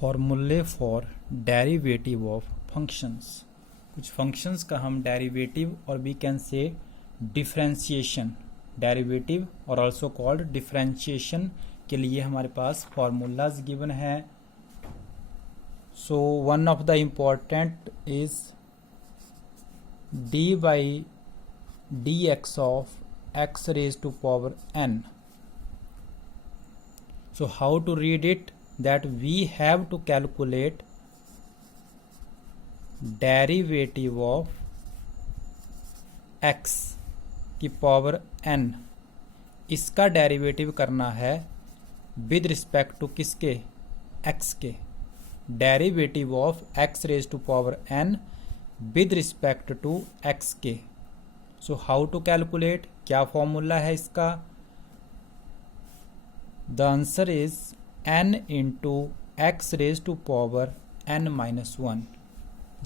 फॉर्मूले for derivative of functions. कुछ functions का हम डेरिवेटिव और we can say differentiation, derivative और आल्सो कॉल्ड डिफरेंशिएशन के लिए हमारे पास फॉर्मूलाज गिवन है। So one of the important is d by d x of x raise to power n. So how to read it? That we have to calculate derivative of x की power n। इसका derivative करना है with respect to किसके? x के। Derivative of x raise to power n with respect to x के। So how to calculate, क्या formula है इसका? The answer is n into x raised to power n minus 1।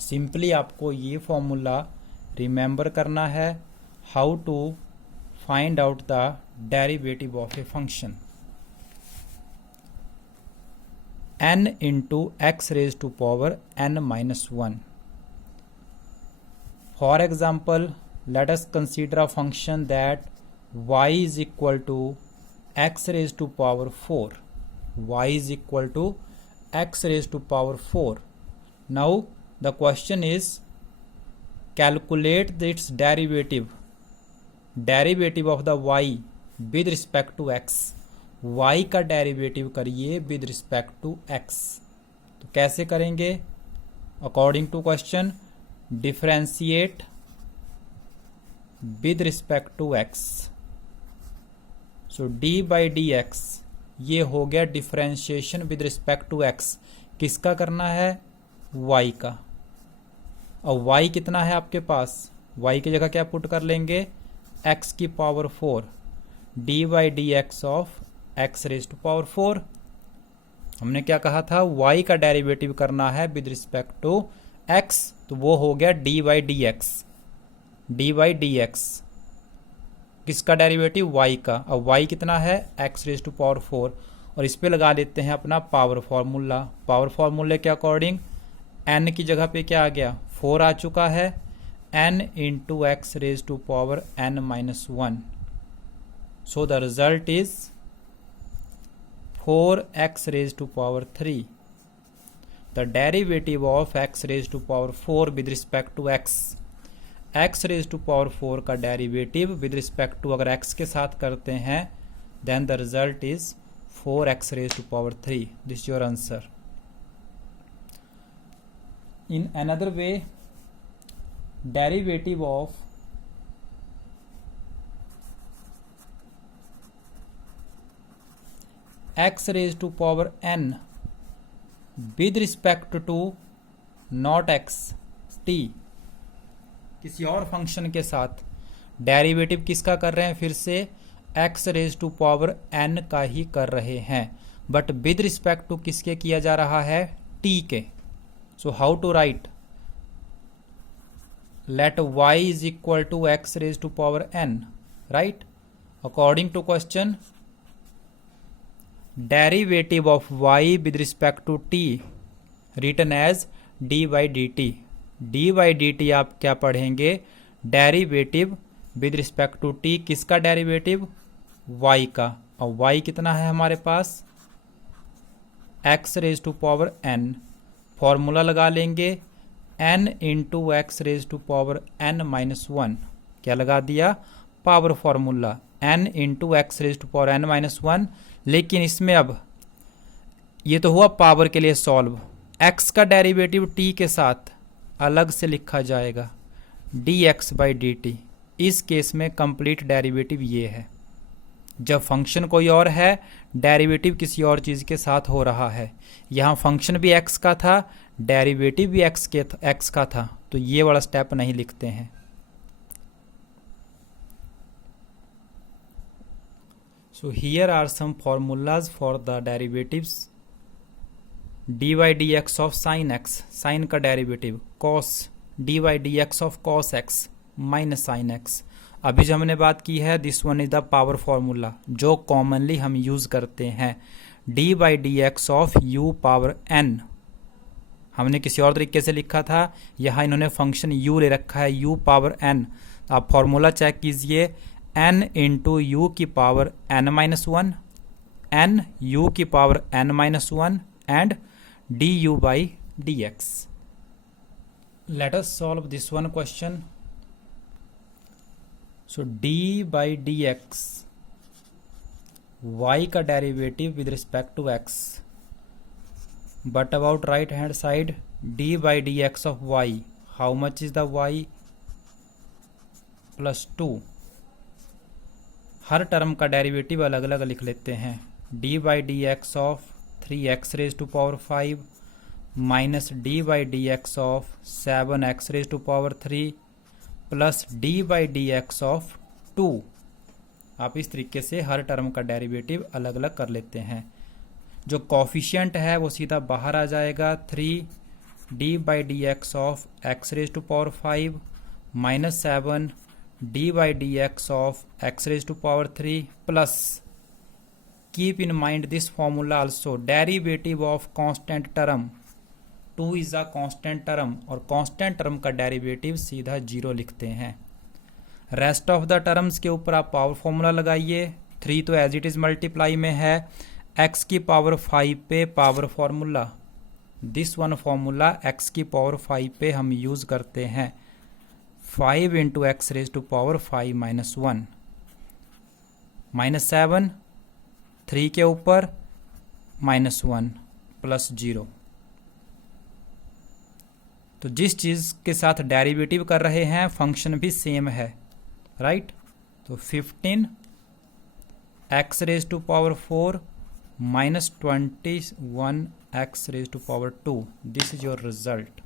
Simply आपको ये formula remember करना है, how to find out the derivative of a function. n into x raised to power n minus 1। For example, let us consider a function that y is equal to x raised to power 4। y is equal to x raised to power 4। Now the question is calculate its derivative, derivative of the y with respect to x। y का derivative करिए with respect to x। तो कैसे करेंगे? According to question, differentiate with respect to x। So d by d x ये हो गया differentiation with respect to x. किसका करना है? y का। और y कितना है आपके पास? y की जगह क्या पुट कर लेंगे? x की power 4। D by d x of x raise to power 4। हमने क्या कहा था? y का डेरिवेटिव करना है विद रिस्पेक्ट टू x, तो वो हो गया d by d x. D by d x किसका डेरिवेटिव? y का। अब y कितना है? x raise to power 4। और इस पे लगा देते हैं अपना पावर फार्मूला। पावर फार्मूले के अकॉर्डिंग n की जगह पे क्या आ गया? 4 आ चुका है। n into x raise to power n minus 1। So the result is 4x raise to power 3। The derivative of x raise to power 4 with respect to x। x raise to power 4 का derivative with respect to अगर x के साथ करते हैं then the result is 4x raise to power 3। This your answer. In another way, derivative of x raise to power n with respect to not x t, किसी और function के साथ derivative किसका कर रहे हैं? फिर से x raise to power n का ही कर रहे हैं, बट विद रिस्पेक्ट टू किसके किया जा रहा है? t के। So how to write? Let y is equal to x raise to power n, right? According to question, derivative of y with respect to t written as d by d t. D by d t आप क्या पढ़ेंगे? Derivative with respect to t. किसका derivative? y का। और y कितना है हमारे पास? x raise to power n। Formula लगा लेंगे n into x raise to power n minus 1। क्या लगा दिया? Power formula n into x raise to power n minus 1। लेकिन इसमें अब ये तो हुआ पावर के लिए सॉल्व। x का डेरिवेटिव t के साथ अलग से लिखा जाएगा, D x by d T. इस केस में कंप्लीट डेरिवेटिव ये है। जब फंक्शन कोई और है, डेरिवेटिव किसी और चीज़ के साथ हो रहा है। यहाँ फंक्शन भी x का था, डेरिवेटिव भी x का था, तो ये वाला स्टेप नहीं लिखते हैं। So here are some formulas for the derivatives. D y d x of sine x, sine का derivative cos, d y d x of cos x minus sine x. अभी जो हमने बात की है, this one is the power formula जो commonly हम use करते हैं। D by d x of u power n. हमने किसी और तरीके से लिखा था, यहाँ इन्होंने फंक्शन u ले रखा है, u पावर n। आप फॉर्मूला चेक कीजिए, n इंटू यू की power n minus one, n u की power n minus one and d u by d x. Let us solve this one question. So d by d x, y का derivative with respect to x, but about right hand side d by dx of y, how much is the y? Plus 2। हर term का derivative अलग अलग लिख लेते हैं। d by d x of 3x raise to power 5 minus d by d x of 7x raise to power 3 plus d by d x of 2। आप इस तरीके से हर टर्म का डेरिवेटिव अलग अलग कर लेते हैं। जो कॉफिशिएंट है वो सीधा बाहर आ जाएगा, 3 by d x of x raise to power 5 minus 7 d by d x of x raise to power 3 plus, keep in mind this formula also, derivative of constant term, 2 is a constant term और constant term का derivative सीधा 0 लिखते हैं। Rest of the terms के ऊपर आप power formula लगाइए। 3 तो एज इट इज मल्टीप्लाई में है, x की पावर 5 पे power formula, this one formula x की पावर 5 पे हम यूज करते हैं। 5 into x raise to power 5 minus 1 minus 7, 3 के ऊपर माइनस 1 प्लस 0। तो जिस चीज के साथ डेरिवेटिव कर रहे हैं फंक्शन भी सेम है, राइट? तो 15 x raise to power 4 minus 21 x raised to power 2. This is your result.